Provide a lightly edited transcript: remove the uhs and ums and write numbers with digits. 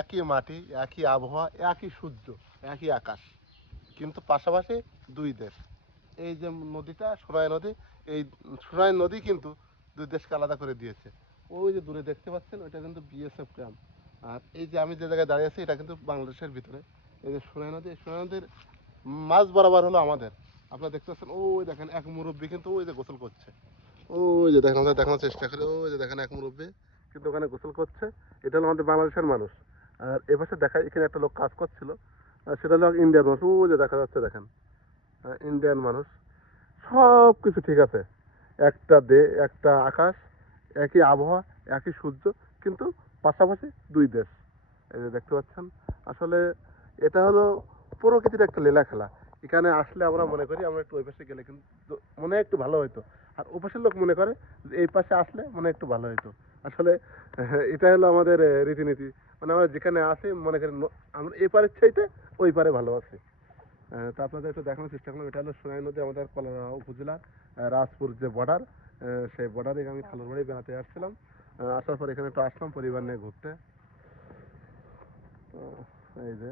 একই মাটি, একই আবহাওয়া, একই সূর্য, একই আকাশ, কিন্তু পাশাপাশি দুই দেশ। এই যে নদীটা সোনাই নদী, এই সোনাই নদী কিন্তু দুই দেশকে আলাদা করে দিয়েছে। ওই যে দূরে দেখতে পাচ্ছেন ওইটা কিন্তু বিএসএফ ক্যাম্প। আর এই যে আমি যে জায়গায় দাঁড়িয়ে আছি এটা কিন্তু বাংলাদেশের ভিতরে। এই যে সোনাই নদী, এই সোনাই নদীর মাঝ বরাবর হলো আমাদের। আপনারা দেখতে পাচ্ছেন ওই দেখেন এক মুরব্বী কিন্তু ওই যে গোসল করছে। ওই যে দেখেন, আমরা দেখানোর চেষ্টা করি, ওই যে দেখেন এক মুরব্বী কিন্তু ওখানে গোসল করছে। এটা হলো আমাদের বাংলাদেশের মানুষ। আর এপাশে দেখায় এখানে একটা লোক কাজ করছিল, সেটা হলো ইন্ডিয়ান মানুষ। ওই যে দেখা যাচ্ছে দেখেন, ইন্ডিয়ান মানুষ। সব কিছু ঠিক আছে, একটা আকাশ, একই আবহাওয়া, একই সূর্য, কিন্তু পাশাপাশি দুই দেশ। এই যে দেখতে পাচ্ছেন, আসলে এটা হলো প্রকৃতির একটা লীলা খেলা। এখানে আসলে আমরা মনে করি আমরা একটু ওই পাশে গেলে কিন্তু মনে একটু ভালো হতো, আর ও পাশের লোক মনে করে যে এই পাশে আসলে মনে একটু ভালো হতো। আসলে এটা হলো আমাদের রীতিনীতি। মানে আমরা যেখানে আসি মনে করি আমরা এই পারের চাইতে ওই পারে ভালো আছি। তা আপনাদের একটু দেখানোর চেষ্টা করলাম। এটা হলো সোনাই নদী, আমাদের কলারা উপজেলা রাজপুর যে বর্ডার, সেই বর্ডারে আমি খালুর বাড়ি বেড়াতে আসছিলাম। আসার পর এখানে একটু আসলাম পরিবার নিয়ে ঘুরতে। তো এই যে